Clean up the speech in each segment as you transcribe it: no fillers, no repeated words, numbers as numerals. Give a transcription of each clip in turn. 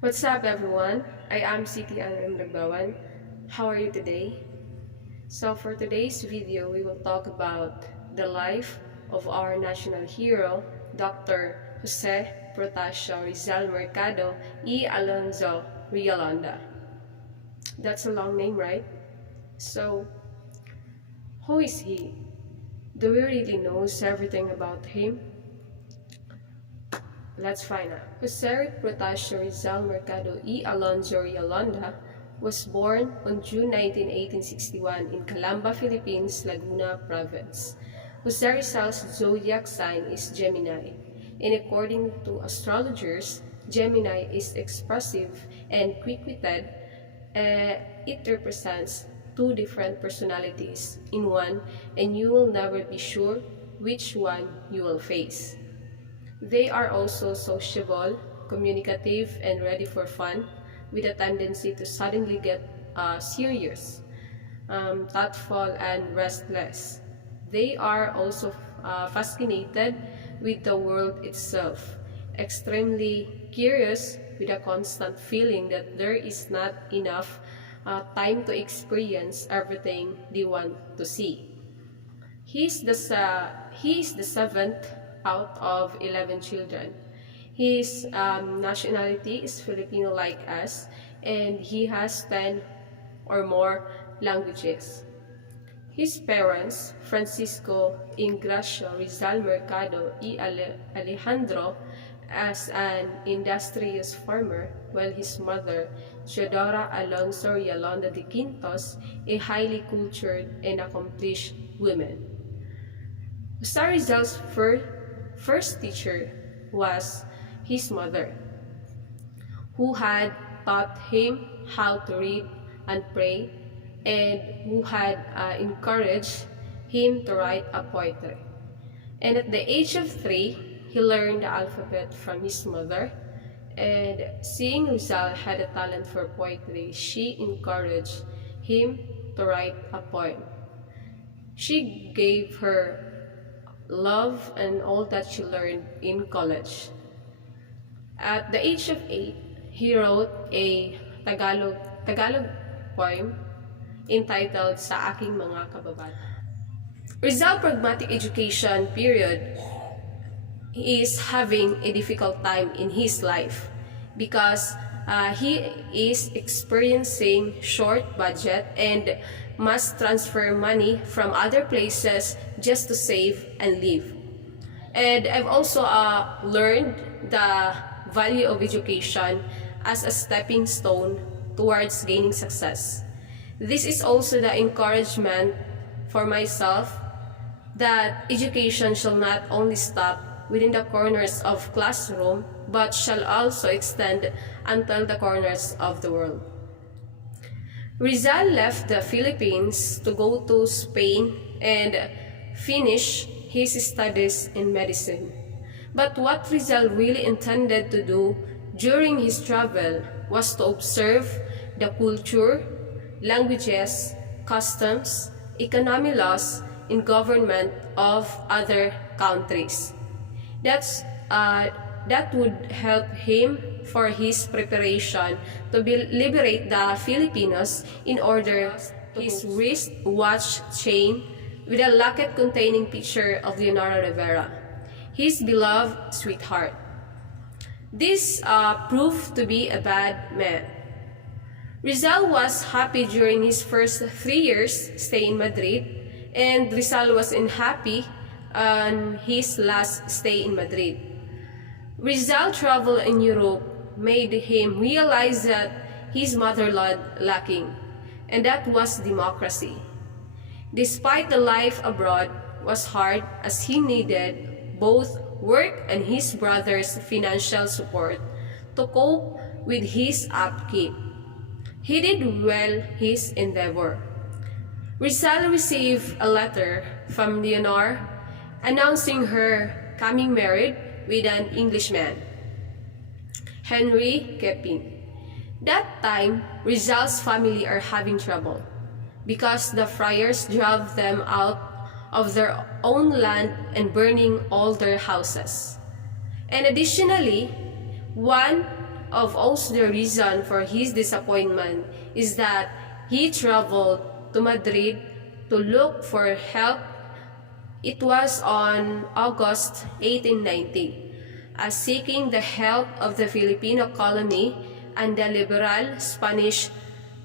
What's up, everyone? I am Siti Anam Nagbawan. How are you today? So for today's video, we will talk about the life of our national hero, Dr. Jose Protasio Rizal Mercado y Alonzo Rialonda. That's a long name, right? So, who is he? Do we really know everything about him? Let's find out. Jose Protasio Rizal Mercado y Alonzo Rialonda was born on June 19, 1861 in Calamba, Philippines, Laguna Province. Jose Rizal's zodiac sign is Gemini, and according to astrologers, Gemini is expressive and quick-witted. It represents two different personalities in one, and you will never be sure which one you will face. They are also sociable, communicative, and ready for fun, with a tendency to suddenly get serious, thoughtful, and restless. They are also fascinated with the world itself, extremely curious, with a constant feeling that there is not enough time to experience everything they want to see. He is the seventh out of 11 children. His nationality is Filipino like us, and he has 10 or more languages. His parents, Francisco Ingracio Rizal Mercado y Alejandro, as an industrious farmer, while his mother, Teodora Alonso Rialonda de Quintos, a highly cultured and accomplished woman. Jose Rizal's first teacher was his mother, who had taught him how to read and pray, and who had encouraged him to write a poetry. And at the age of 3, he learned the alphabet from his mother, and seeing Rizal had a talent for poetry, she encouraged him to write a poem. She gave her love and all that she learned in college. At the age of 8, he wrote a Tagalog poem entitled Sa Aking Mga Kababata. Rizal pragmatic education period is having a difficult time in his life because he is experiencing short budget and must transfer money from other places just to save and live. And I've also learned the value of education as a stepping stone towards gaining success. This is also the encouragement for myself that education shall not only stop within the corners of classroom, but shall also extend until the corners of the world. Rizal left the Philippines to go to Spain and finish his studies in medicine. But what Rizal really intended to do during his travel was to observe the culture, languages, customs, economic laws, and government of other countries. That would help him for his preparation to liberate the Filipinos in order his wrist watch chain with a locket containing picture of Leonora Rivera, his beloved sweetheart. This proved to be a bad man. Rizal was happy during his first 3 years stay in Madrid, and Rizal was unhappy on his last stay in Madrid. Rizal travel in Europe made him realize that his motherland lacking, and that was democracy. Despite the life abroad was hard, as he needed both work and his brother's financial support to cope with his upkeep. He did well his endeavor. Rizal received a letter from Leonor announcing her coming married with an Englishman, Henry Kepin. That time, Rizal's family are having trouble because the friars drove them out of their own land and burning all their houses. And additionally, one of also the reason for his disappointment is that he traveled to Madrid to look for help. It was on August 1890, seeking the help of the Filipino colony and the liberal Spanish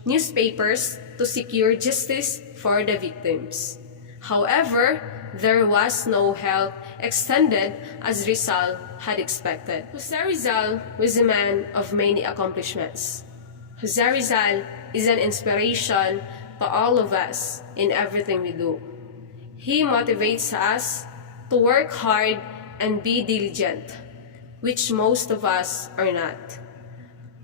newspapers to secure justice for the victims. However, there was no help extended as Rizal had expected. Jose Rizal was a man of many accomplishments. Jose Rizal is an inspiration to all of us in everything we do. He motivates us to work hard and be diligent, which most of us are not.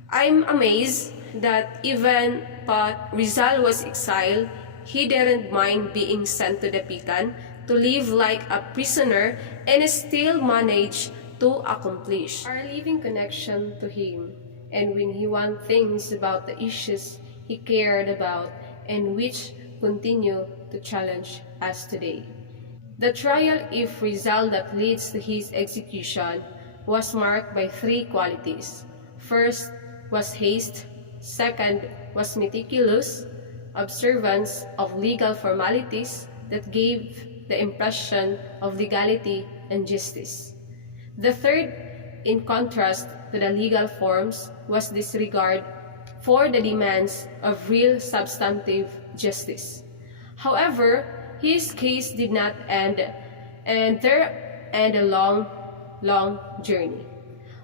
I'm amazed that even though Rizal was exiled, he didn't mind being sent to Dapitan to live like a prisoner and still managed to accomplish our living connection to him, and when he won things about the issues he cared about and which continue to challenge us today. The trial of Rizal that leads to his execution was marked by three qualities. First was haste, second was meticulous observance of legal formalities that gave the impression of legality and justice. The third, in contrast to the legal forms, was disregard for the demands of real substantive justice. However, his case did not end, and there ended a long journey.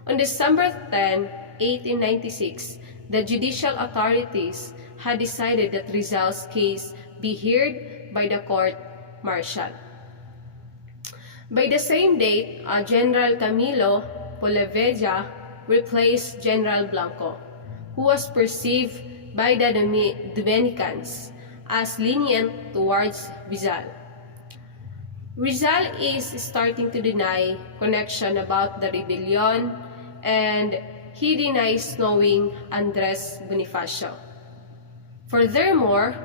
On December 10, 1896, the judicial authorities had decided that Rizal's case be heard by the court-martial. By the same date, General Camilo Polavieja replaced General Blanco, who was perceived by the Dominicans as lenient towards Rizal. Rizal is starting to deny connection about the rebellion, and he denies knowing Andres Bonifacio. Furthermore,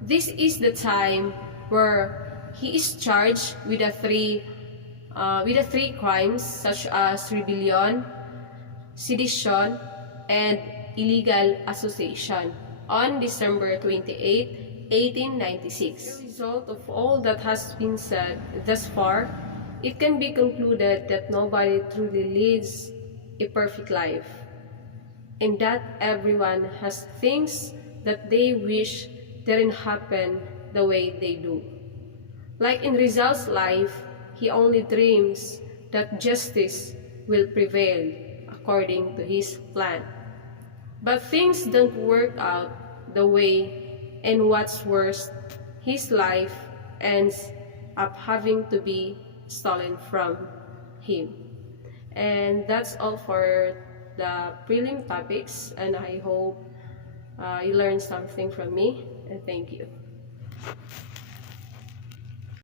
this is the time where he is charged with the three crimes such as rebellion, sedition, and illegal association on December 28, 1896. As a result of all that has been said thus far, it can be concluded that nobody truly lives a perfect life, and that everyone has things that they wish didn't happen the way they do. Like in Rizal's life, he only dreams that justice will prevail according to his plan. But things don't work out the way, and what's worse, his life ends up having to be stolen from him. And that's all for the prelim topics, and I hope you learned something from me, and thank you.